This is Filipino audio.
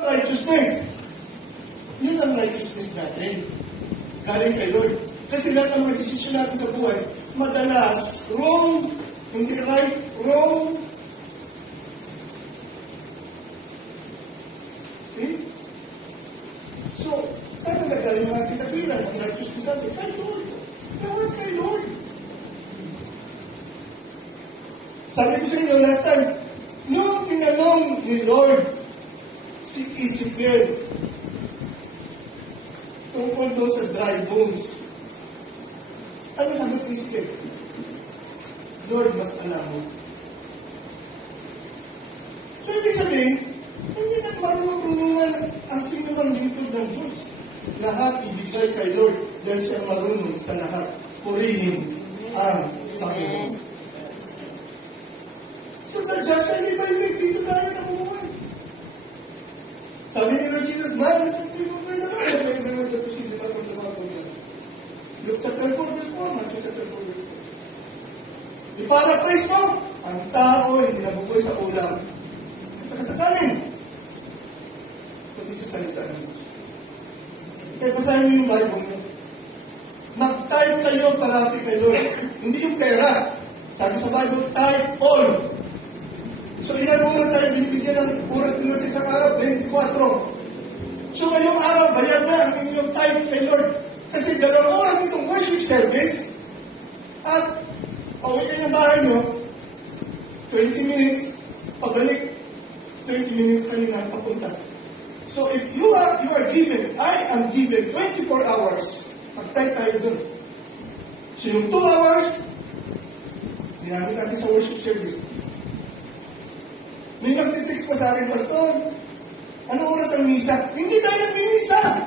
Righteousness. Yun ang righteousness natin. Galing kay Lord. Kasi lahat ng mga desisyon natin sa buhay, madalas, wrong, hindi right, wrong. See? So, saan ang gagaling ng ating kapilan? Ang righteousness natin? Kay Lord. Lahat kay Lord. Sabi ko sa inyo last time, nung tinanong ni Lord si Ezekiel tungkol doon sa dry bones, ano sabi ni Ezekiel? Lord, mas alam mo. So, ibig sabihin, hindi na marunong-runungan ang sino ng lingkod ng Diyos. Lahat ibigay kay Lord dahil siya marunong sa lahat. Purihin ang Panginoon. So, the just and evil, dito tayo nakukuha. Sabi ni Lord Jesus, man, nasa ito yung prayer na Lord, may every word that proceeded out from the mouth of God. Luke chapter 4, verse 4, Matthew chapter 4, verse 4. Iparaphrase mo, ang tao ay dinabukoy sa ulam at saka sa kanin. Kundi sa salita ng Diyos. Kaya basahin niyo yung Bible niyo. Mag-type kayo parati kay Lord. Hindi yung pera. Sabi sa Bible, type all. So, ilan oras tayo binibigyan ng oras ni Lord sa isang araw? 24. So, ngayong araw, bayad na ang inyong time kay Lord. Kasi 2 oras itong worship service at pauwi kayo ng bahay nyo, 20 minutes, pabalik, 20 minutes kanina, papunta. So, if you are given, I am given 24 hours, mag-type tayo dun. So, yung 2 hours, ginamit natin sa worship service. May nagtitext pa sa akin, Pastor, ano oras ang misa? Hindi tayo nag-misa.